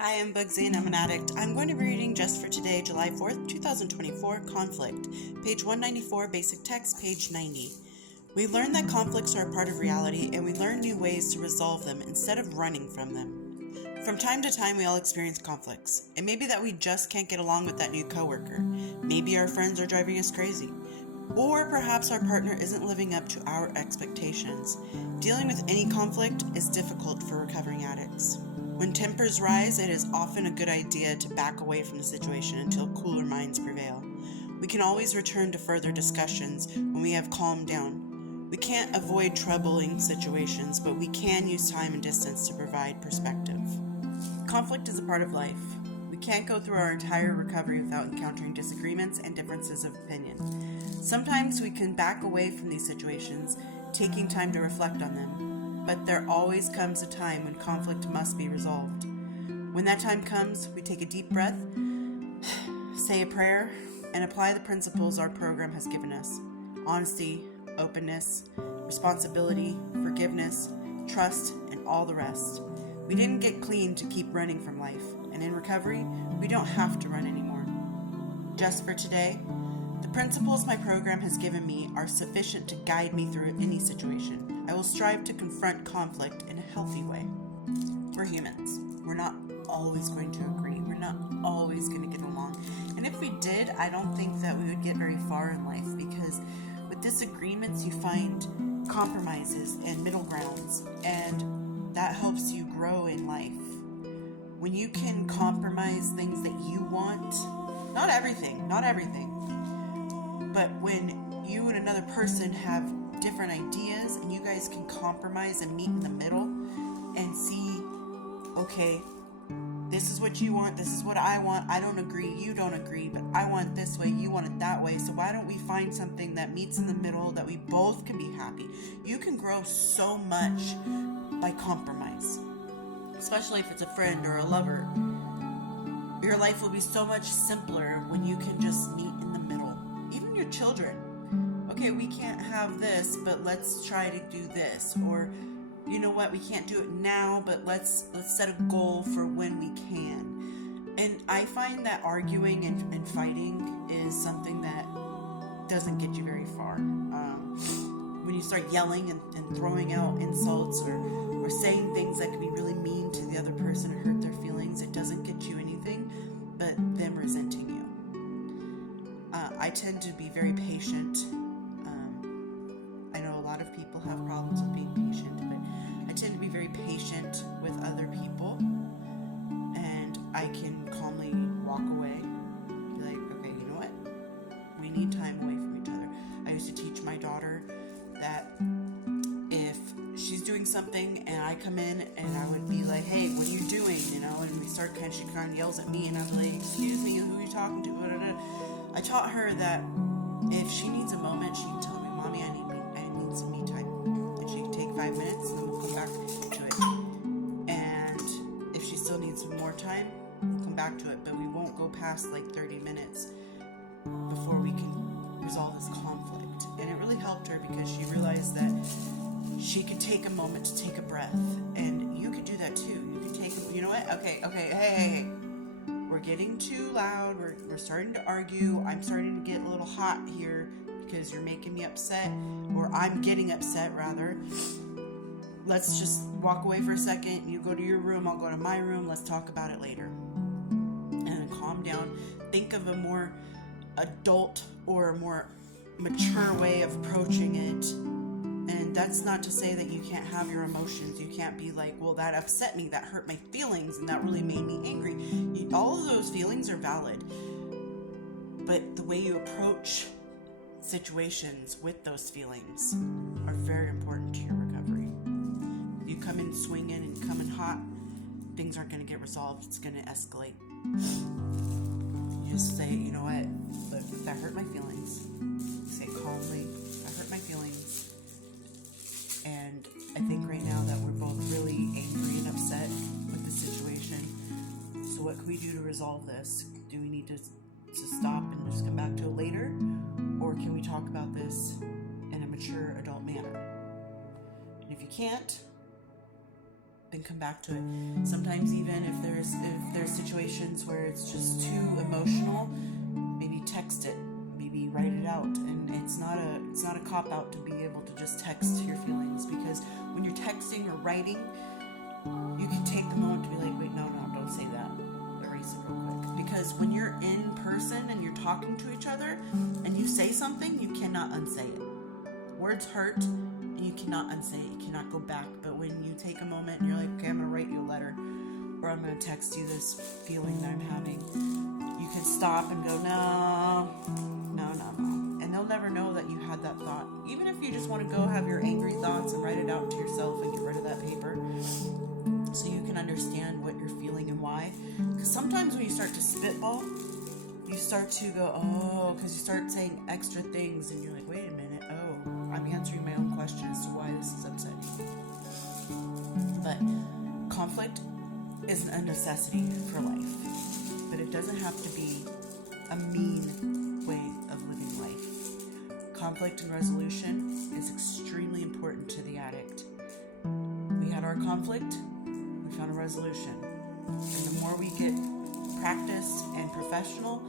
Hi, I'm Bugsy and I'm an addict. I'm going to be reading just for today, July 4th, 2024, Conflict. Page 194, basic text, page 90. We learn that conflicts are a part of reality and we learn new ways to resolve them instead of running from them. From time to time, we all experience conflicts. It may be that we just can't get along with that new coworker. Maybe our friends are driving us crazy. Or perhaps our partner isn't living up to our expectations. Dealing with any conflict is difficult for recovering addicts. When tempers rise, it is often a good idea to back away from the situation until cooler minds prevail. We can always return to further discussions when we have calmed down. We can't avoid troubling situations, but we can use time and distance to provide perspective. Conflict is a part of life. We can't go through our entire recovery without encountering disagreements and differences of opinion. Sometimes we can back away from these situations, taking time to reflect on them. But there always comes a time when conflict must be resolved. When that time comes, we take a deep breath, say a prayer, and apply the principles our program has given us: honesty, openness, responsibility, forgiveness, trust, and all the rest. We didn't get clean to keep running from life, and in recovery, we don't have to run anymore. Just for today, the principles my program has given me are sufficient to guide me through any situation. I will strive to confront conflict in a healthy way. We're humans. We're not always going to agree. We're not always going to get along. And if we did, I don't think that we would get very far in life, because with disagreements, you find compromises and middle grounds, and that helps you grow in life. When you can compromise things that you want, not everything, but when you and another person have different ideas and you guys can compromise and meet in the middle and see, okay, this is what you want, this is what I want, I don't agree, you don't agree, but I want it this way, you want it that way, so why don't we find something that meets in the middle that we both can be happy? You can grow so much by compromise, especially if it's a friend or a lover. Your life will be so much simpler when you can just meet in the middle. Even your children. Okay, we can't have this, but let's try to do this. Or, you know what, we can't do it now, but let's set a goal for when we can. And I find that arguing and fighting is something that doesn't get you very far. When you start yelling and throwing out insults or saying things that can be really mean to the other person or hurt their feelings, it doesn't get you anything but them resenting you. I tend to be very patient. I know a lot of people have problems with being patient, but I tend to be very patient with other people, and I can calmly walk away, be like, okay, you know what? We need time away from each other. I used to teach my daughter that if she's doing something and I come in and I would be like, hey, what are you doing? And she kind of yells at me, and I'm like, excuse me, who are you talking to? I taught her that if she needs a moment, she can tell me, Mommy, I need some me time. And she can take 5 minutes and then we'll come back to it. And if she still needs some more time, we'll come back to it. But we won't go past like 30 minutes before we can resolve this conflict. And it really helped her, because she realized that she could take a moment to take a breath. And you could do that too. You could take, you know what? Okay, hey. We're getting too loud. We're starting to argue. I'm starting to get a little hot here because you're making me upset, or I'm getting upset rather. Let's just walk away for a second. You go to your room, I'll go to my room. Let's talk about it later. And calm down. Think of a more adult or a more mature way of approaching it. And that's not to say that you can't have your emotions. You can't be like, well, that upset me, that hurt my feelings, and that really made me angry. All of those feelings are valid. But the way you approach situations with those feelings are very important to your recovery. If you come in swinging and come in hot, things aren't going to get resolved. It's going to escalate. You just say, you know what, look, that hurt my feelings. Say calmly, that hurt my feelings. And I think right now that we're both really angry and upset with the situation. So what can we do to resolve this? Do we need to stop and just come back to it later? Or can we talk about this in a mature adult manner? And if you can't, then come back to it. Sometimes even if situations where it's just too emotional, maybe text it, maybe write it out. And it's not a cop out to be able to just text your feelings, because when you're texting or writing, you can take the moment to be like, wait, no, don't say that. Erase it real quick. Because when you're in person and you're talking to each other and you say something, you cannot unsay it. Words hurt and you cannot unsay it. You cannot go back. But when you take a moment and you're like, okay, I'm going to write you a letter, or I'm going to text you this feeling that I'm having, you can stop and go, no. And they'll never know that you had that thought. Even if you just want to go have your angry thoughts and write it out to yourself and get rid of that paper, so you can understand what you're feeling and why. Because sometimes when you start to spitball, you start to go, oh, because you start saying extra things and you're like, wait a minute, oh, I'm answering my own question as to why this is upsetting. But conflict isn't a necessity for life, but it doesn't have to be a mean way of living life. Conflict and resolution is extremely important to the addict. We had our conflict, we found a resolution. And the more we get practiced and professional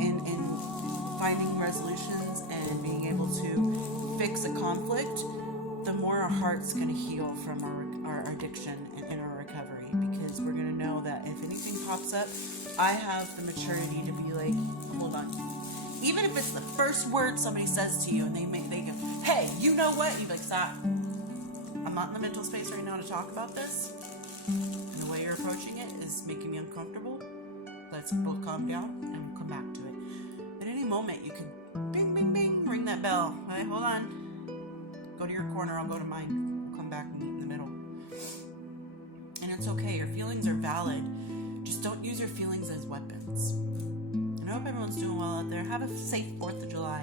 in finding resolutions and being able to fix a conflict, the more our heart's going to heal from our addiction and our recovery, because we're going to know that if anything pops up, I have the maturity to be like, hold on. Even if it's the first word somebody says to you and they go, hey, you know what? You'd be like, stop. I'm not in the mental space right now to talk about this. And the way you're approaching it is making me uncomfortable. Let's both calm down and we'll come back to it. At any moment, you can bing, bing, bing, ring that bell. Hey, hold on. Go to your corner, I'll go to mine. We'll come back and meet in the middle. And it's okay, your feelings are valid. Just don't use your feelings as weapons. I hope everyone's doing well out there. Have a safe 4th of July.